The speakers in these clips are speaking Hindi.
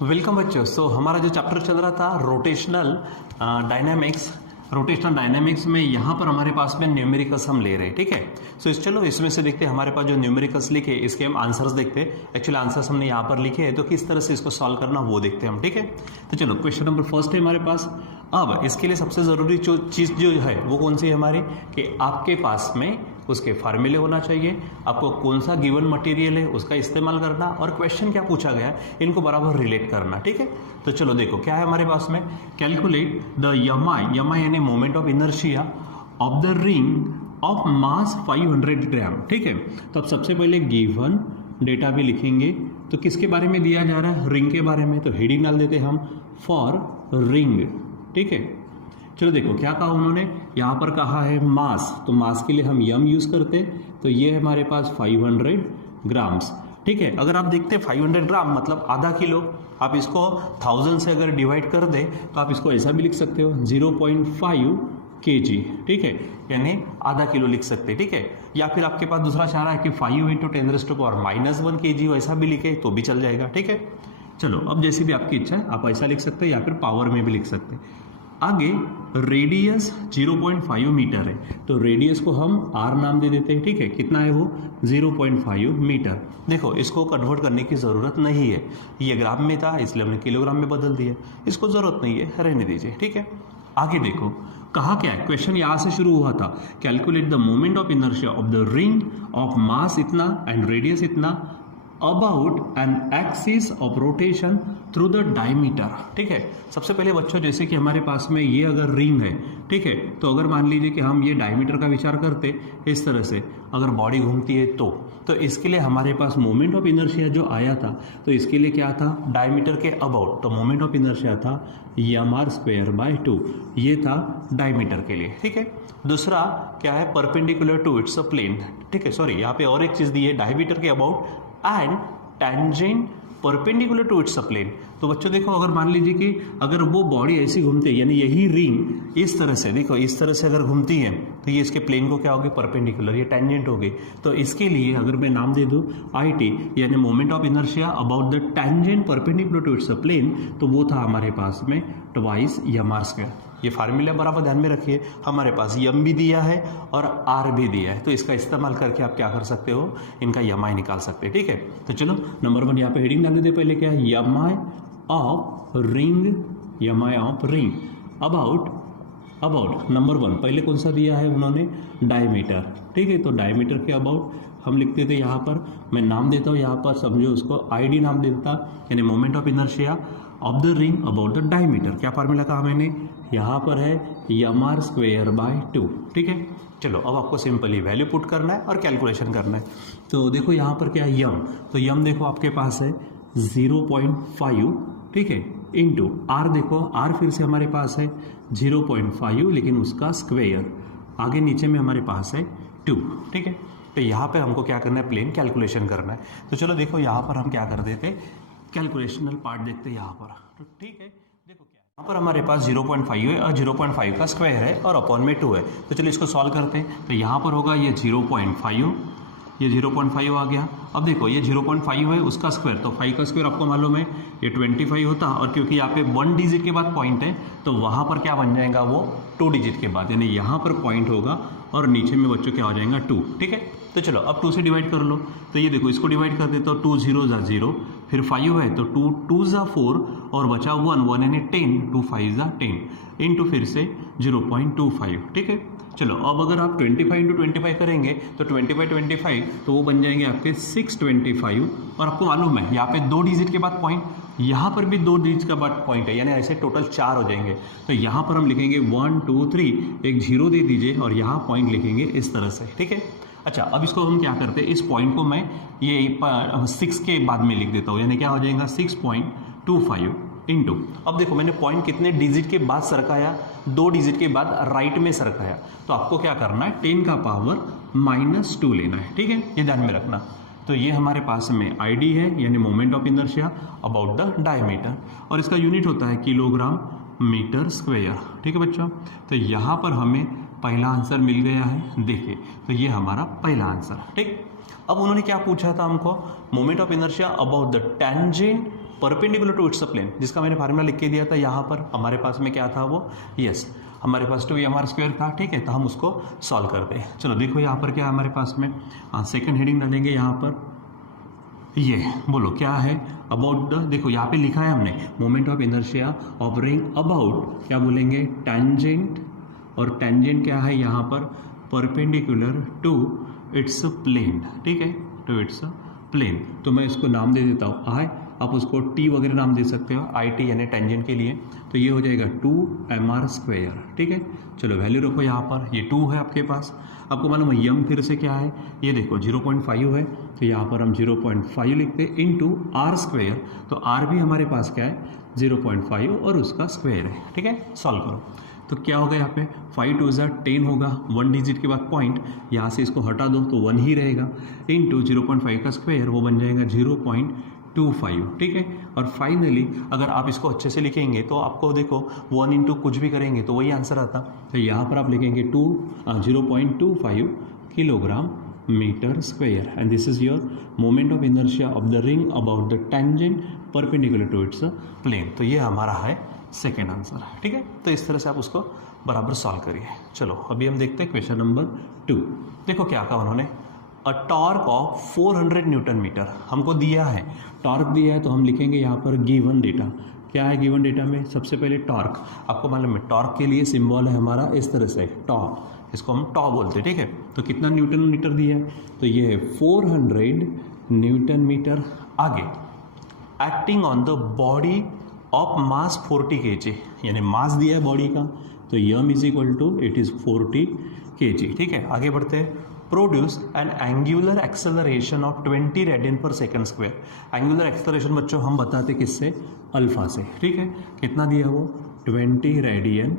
वेलकम बच्चों। हमारा जो चैप्टर चल रहा था रोटेशनल डायनामिक्स में यहाँ पर हमारे पास में न्यूमेरिकल्स हम ले रहे हैं, ठीक है। चलो इसमें से देखते हैं हमारे पास जो न्यूमेरिकल्स लिखे इसके हम आंसर्स देखते हैं। एक्चुअली आंसर्स हमने यहाँ पर लिखे हैं, तो किस तरह से इसको सॉल्व करना वो देखते हैं हम, ठीक है। तो चलो क्वेश्चन नंबर फर्स्ट है हमारे पास। अब इसके लिए सबसे ज़रूरी जो चीज़ जो है वो कौन सी है हमारी, कि आपके पास में उसके फार्मूले होना चाहिए, आपको कौन सा गिवन मटेरियल है उसका इस्तेमाल करना, और क्वेश्चन क्या पूछा गया है इनको बराबर रिलेट करना, ठीक है। तो चलो देखो क्या है हमारे पास में, कैलकुलेट द यमाई यानी moment of inertia of the ring of mass 500 ग्राम, ठीक है। तो अब सबसे पहले गिवन डेटा भी लिखेंगे, तो किसके बारे में दिया जा रहा है, रिंग के बारे में। तो हेडिंग डाल देते हम फॉर रिंग, ठीक है। चलो देखो क्या कहा उन्होंने, यहाँ पर कहा है मास, तो मास के लिए हम यम यूज़ करते, तो ये है हमारे पास 500 ग्राम्स, ठीक है। अगर आप देखते 500 ग्राम मतलब आधा किलो, आप इसको 1000 से अगर डिवाइड कर दे तो आप इसको ऐसा भी लिख सकते हो 0.5 kg, ठीक है, यानी आधा किलो लिख सकते हैं, ठीक है। या फिर आपके पास दूसरा इशारा है कि 5 × 10⁻⁻1 kg, वैसा भी लिखे तो भी चल जाएगा, ठीक है। चलो अब जैसी भी आपकी इच्छा है आप ऐसा लिख सकते हैं या फिर पावर में भी लिख सकते हैं। आगे रेडियस 0.5 मीटर है, तो रेडियस को हम आर नाम दे देते हैं, ठीक है। कितना है वो 0.5 मीटर। देखो इसको कन्वर्ट करने की ज़रूरत नहीं है, ये ग्राम में था इसलिए हमने किलोग्राम में बदल दिया, इसको ज़रूरत नहीं है, रहने दीजिए, ठीक है। आगे देखो कहा क्या है, क्वेश्चन यहाँ से शुरू हुआ था, calculate the moment of inertia of the ring of mass इतना एंड रेडियस इतना about an axis of rotation through the diameter, ठीक है। सबसे पहले बच्चों जैसे कि हमारे पास में ये अगर रिंग है, ठीक है, तो अगर मान लीजिए कि हम ये डायमीटर का विचार करते इस तरह से, अगर बॉडी घूमती है तो इसके लिए हमारे पास मोमेंट ऑफ इनर्शिया जो आया था, तो इसके लिए क्या था, डायमीटर के अबाउट, तो मोमेंट ऑफ इनर्शिया था mr²/2, ये था डायमीटर के लिए, ठीक है। दूसरा क्या है, perpendicular to its a plane, ठीक है। सॉरी यहाँ पे और एक चीज़ दी है, डायमीटर के about and tangent perpendicular to its plane. तो बच्चों देखो अगर मान लीजिए कि अगर वो बॉडी ऐसी घूमती है, यानी यही रिंग इस तरह से, देखो इस तरह से अगर घूमती है तो ये इसके प्लेन को क्या होगी, परपेंडिकुलर, ये टेंजेंट हो गई। तो इसके लिए अगर मैं नाम दे दूं IT यानी moment of inertia about the tangent perpendicular to its plane, तो वो था हमारे पास में ट्वाइस mr²। ये फार्मूला बराबर ध्यान में रखिए, हमारे पास यम भी दिया है और आर भी दिया है, तो इसका इस्तेमाल करके आप क्या कर सकते हो, इनका यमाई निकाल सकते हैं, ठीक है। तो चलो नंबर 1 यहाँ पे हेडिंग डाल देते, पहले क्या है, Yamai of ring about number 1, पहले कौन सा दिया है उन्होंने, डायमीटर, ठीक है। तो डायमीटर के अबाउट हम लिखते थे, यहाँ पर मैं नाम देता हूँ, यहाँ पर समझो उसको ID नाम देता, यानी moment of inertia of the ring about the diameter. क्या फार्मूला कहा मैंने, यहाँ पर है mr²/2, ठीक है। चलो अब आपको सिंपली वैल्यू पुट करना है और कैलकुलेशन करना है। तो देखो यहाँ पर क्या है, यम, तो यम देखो आपके पास है 0.5, ठीक है, इंटू आर, देखो आर फिर से हमारे पास है 0.5 लेकिन उसका स्क्वेयर, आगे नीचे में हमारे पास है 2, ठीक है। तो यहाँ पे हमको क्या करना है, प्लेन कैलकुलेशन करना है। तो चलो देखो यहाँ पर हम क्या कर देते, कैलकुलेशनल पार्ट देखते हैं यहाँ पर, तो ठीक है। देखो क्या यहाँ पर हमारे पास 0.5 है और 0.5 का स्क्वायर है और अपॉन में 2 है, तो चलिए इसको सॉल्व करते हैं। तो यहाँ पर होगा ये 0.5, ये 0.5 आ गया। अब देखो ये 0.5 है उसका स्क्वायर, तो 5 का स्क्वायर आपको मालूम है ये 25 होता, और क्योंकि यहाँ पे 1 डिजिट के बाद पॉइंट है तो वहाँ पर क्या बन जाएगा वो 2 डिजिट के बाद, यानी यहाँ पर पॉइंट होगा और नीचे में बच्चों क्या हो जाएगा 2, ठीक है। तो चलो अब 2 से डिवाइड कर लो, तो ये देखो इसको डिवाइड कर देते हो, 2 0 = 0, फिर 5 है तो 2 2 = 4 और बचा 1 यानी 10, 2 5 = 10 इंटू फिर से 0.25, ठीक है। चलो अब अगर आप 25 × 25 करेंगे तो 25 तो वो बन जाएंगे आपके 625, और आपको मालूम है यहाँ पे 2 डिजिट के बाद पॉइंट, यहाँ पर भी 2 डिजिट के बाद पॉइंट है, यानी ऐसे टोटल 4 हो जाएंगे। तो यहाँ पर हम लिखेंगे 1 2 3, एक 0 दे दीजिए और यहाँ पॉइंट लिखेंगे इस तरह से, ठीक है। अच्छा अब इसको हम क्या करते हैं, इस पॉइंट को मैं ये 6 के बाद में लिख देता हूँ, यानी क्या हो जाएगा 6.25 इंटू, अब देखो मैंने पॉइंट कितने डिजिट के बाद सरकाया, 2 डिजिट के बाद राइट में सरकाया, तो आपको क्या करना है 10 का पावर -2 लेना है, ठीक है, ये ध्यान में रखना। तो ये हमारे पास में ID है, यानी moment of inertia about the diameter, और इसका यूनिट होता है किलोग्राम मीटर स्क्वायर, ठीक है बच्चों। तो यहाँ पर हमें पहला आंसर मिल गया है, देखिए तो ये हमारा पहला आंसर, ठीक। अब उन्होंने क्या पूछा था हमको, moment of inertia about the tangent perpendicular to its plane, जिसका मैंने फार्मूला लिख के दिया था यहाँ पर हमारे पास में क्या था वो, यस हमारे पास 2mr² था, ठीक है। तो हम उसको सॉल्व करते हैं। चलो देखो यहाँ पर क्या है हमारे पास में, सेकंड हेडिंग डालेंगे यहाँ पर, ये बोलो क्या है, अबाउट द, देखो यहाँ पे लिखा है हमने moment of inertia of ring about, क्या बोलेंगे, टेंजेंट, और टेंजेंट क्या है यहाँ पर, परपेंडिकुलर टू इट्स प्लेन, ठीक है, टू इट्स प्लेन। तो मैं इसको नाम दे देता हूँ आई, आप उसको टी वगैरह नाम दे सकते हो, आई टी यानी टेंजेंट के लिए। तो ये हो जाएगा 2mr², ठीक है। चलो वैल्यू रखो यहाँ पर, ये 2 है आपके पास। आपको मालूम है यम फिर से क्या है, ये देखो 0.5 है, तो यहाँ पर हम 0.5 लिखते हैं इंटू r², तो r भी हमारे पास क्या है 0.5 और उसका स्क्वायर है, ठीक है। सॉल्व करो तो क्या होगा यहाँ पे, 5 2 10 होगा, 1 डिजिट के बाद पॉइंट, यहाँ से इसको हटा दो तो 1 ही रहेगा, इंटू 0.5 का स्क्वायर वो बन जाएगा 0.25, ठीक है। और फाइनली अगर आप इसको अच्छे से लिखेंगे तो आपको देखो 1 इंटू कुछ भी करेंगे तो वही आंसर आता। तो यहाँ पर आप लिखेंगे 0.25 kilogram metre square, and this is your moment of inertia of the ring about the tangent perpendicular to its plane. तो ये हमारा है सेकेंड आंसर, ठीक है। तो इस तरह से आप उसको बराबर सॉल्व करिए। चलो अभी हम देखते हैं क्वेश्चन नंबर 2। देखो क्या कहा उन्होंने, अ टॉर्क ऑफ 400 न्यूटन मीटर हमको दिया है, टॉर्क दिया है तो हम लिखेंगे यहाँ पर गिवन डेटा। क्या है गिवन डेटा में, सबसे पहले टॉर्क, आपको मालूम है टॉर्क के लिए सिंबल है हमारा इस तरह से टॉ, इसको हम टॉ बोलते हैं, ठीक है। तो कितना न्यूटन मीटर दिया है, तो ये है 400 न्यूटन मीटर। आगे acting on the body of mass 40 kg, यानी मास दिया है बॉडी का, तो m is equal to it is 40 kg, ठीक है। आगे बढ़ते हैं, produce an angular acceleration of 20 radian per second square. Angular acceleration बच्चों हम बताते किससे, अल्फा से, ठीक है। कितना दिया वो, 20 रेडियन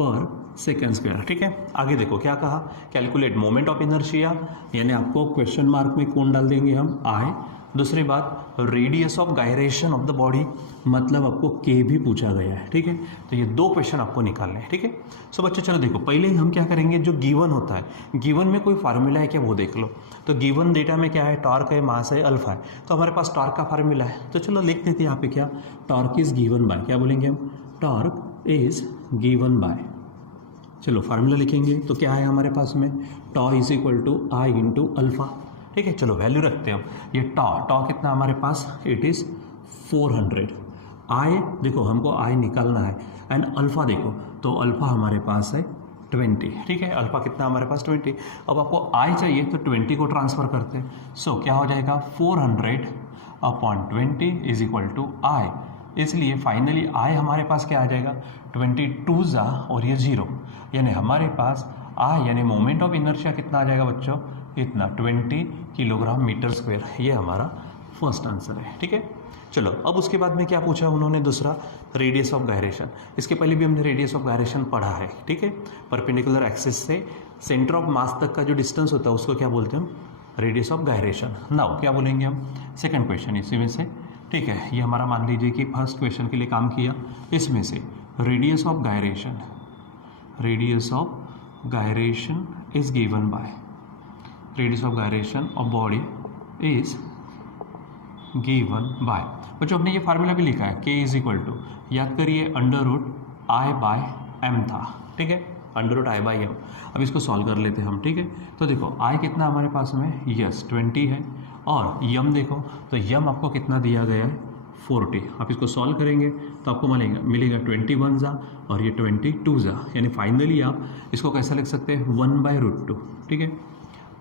पर सेकंड स्क्वायर, ठीक है। आगे देखो क्या कहा, कैलकुलेट मोमेंट ऑफ इनर्शिया, यानी आपको क्वेश्चन मार्क में कौन डाल देंगे हम, आई। दूसरी बात radius of gyration of the body, मतलब आपको के भी पूछा गया है, ठीक है। तो ये 2 क्वेश्चन आपको निकालने हैं, ठीक है। सो बच्चों चलो देखो पहले हम क्या करेंगे, जो गिवन होता है, गिवन में कोई फार्मूला है क्या वो देख लो। तो गिवन डेटा में क्या है, टॉर्क है, मास है, अल्फा है, तो हमारे पास टॉर्क का फार्मूला है। तो चलो लिख देते हैं यहाँ पे क्या, टॉर्क इज गिवन बाय, क्या बोलेंगे हम, टॉर्क इज गिवन बाय। चलो फार्मूला लिखेंगे तो क्या है हमारे पास में, tau is equal to I into alpha, ठीक है। चलो वैल्यू रखते हैं हम, ये टॉ कितना हमारे पास, इट इज़ 400। आई देखो हमको आई निकालना है, एंड अल्फा देखो तो अल्फा हमारे पास है 20, ठीक है। अल्फा कितना हमारे पास 20। अब आपको आई चाहिए तो 20 को ट्रांसफ़र करते हैं। सो क्या हो जाएगा 400/20 इज इक्वल टू आई, इसलिए फाइनली आई हमारे पास क्या आ जाएगा 22 और ये 0, यानी हमारे पास आई यानी मोमेंट ऑफ इनर्शिया कितना आ जाएगा बच्चों, इतना 20 किलोग्राम मीटर स्क्वायर। ये हमारा फर्स्ट आंसर है, ठीक है। चलो अब उसके बाद में क्या पूछा उन्होंने, दूसरा रेडियस ऑफ गायरेशन। इसके पहले भी हमने रेडियस ऑफ गायरेशन पढ़ा है, ठीक है। परपेंडिकुलर एक्सिस से सेंटर ऑफ मास तक का जो डिस्टेंस होता है उसको क्या बोलते हैं हम, रेडियस ऑफ गायरेशन। नाउ क्या बोलेंगे हम, सेकंड क्वेश्चन इसी में से, ठीक है। ये हमारा मान लीजिए कि फर्स्ट क्वेश्चन के लिए काम किया, इसमें से radius of gyration, radius of gyration is given bye, radius of gyration of body is given bye. बच्चों हमने ये फार्मूला भी लिखा है, के इज इक्वल टू, याद करिए √I/m था, ठीक है, √I/m। अब इसको सॉल्व कर लेते हैं हम, ठीक है। तो देखो I कितना हमारे पास में, यस 20 है, और यम देखो तो यम आपको कितना दिया गया है 40। आप इसको सॉल्व करेंगे तो आपको मिलेगा 21 और ये 22, यानी फाइनली आप इसको कैसा लिख सकते हैं 1/√2, ठीक है।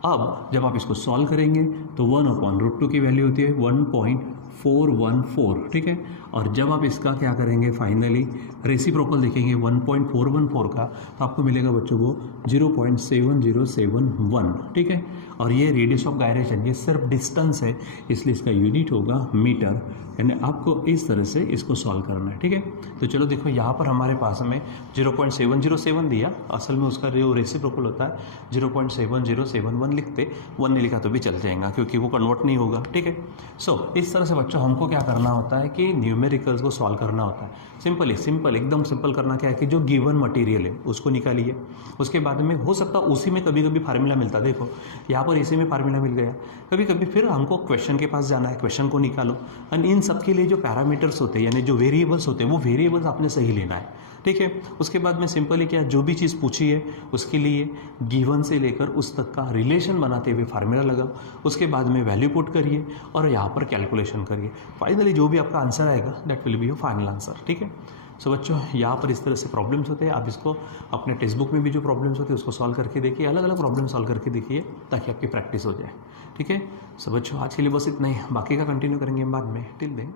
अब जब आप इसको सॉल्व करेंगे तो 1/√2 की वैल्यू होती है 1.414, ठीक है। और जब आप इसका क्या करेंगे फाइनली रेसिप्रोकल देखेंगे 1.414 का, तो आपको मिलेगा बच्चों वो 0.7071, ठीक है। और ये रेडियस ऑफ गायरेशन, ये सिर्फ डिस्टेंस है, इसलिए इसका यूनिट होगा मीटर, यानी आपको इस तरह से इसको सॉल्व करना है, ठीक है। तो चलो देखो यहाँ पर हमारे पास में 0.707 दिया, असल में उसका जो रेसिप्रोकल होता है 0.7071 1 लिखते, 1 नहीं लिखा तो भी चल जाएगा क्योंकि वो कन्वर्ट नहीं होगा, ठीक है। सो इस तरह से बच्चों हमको क्या करना होता है कि न्यूमेरिकल्स को सॉल्व करना होता है। सिंपल एकदम सिंपल करना क्या है कि जो गिवन मटेरियल है उसको निकालिए, उसके बाद में हो सकता है उसी में कभी कभी फार्मूला मिलता है, देखो यहाँ पर इसी में फार्मूला मिल गया, कभी कभी फिर हमको क्वेश्चन के पास जाना है, क्वेश्चन को निकालो, और इन सब के लिए जो पैरामीटर्स होते हैं यानी जो वेरिएबल्स होते हैं वो वेरिएबल्स आपने सही लेना है, ठीक है। उसके बाद में सिंपली क्या, जो भी चीज़ पूछी है उसके लिए गिवन से लेकर उस तक का रिलेशन बनाते हुए फार्मूला लगाओ, उसके बाद में वैल्यू पुट करिए और यहाँ पर कैलकुलेशन करिए, फाइनली जो भी आपका आंसर आएगा that will be your final answer, ठीक है। सो बच्चों यहाँ पर इस तरह से प्रॉब्लम्स होते हैं, आप इसको अपने टेक्स्ट बुक में भी जो प्रॉब्लम्स होते हैं उसको सॉल्व करके देखिए, अलग अलग प्रॉब्लम सॉल्व करके देखिए ताकि आपकी प्रैक्टिस हो जाए, ठीक है। सो बच्चों आज के लिए बस इतना ही, बाकी का कंटिन्यू करेंगे हम बाद में। Till then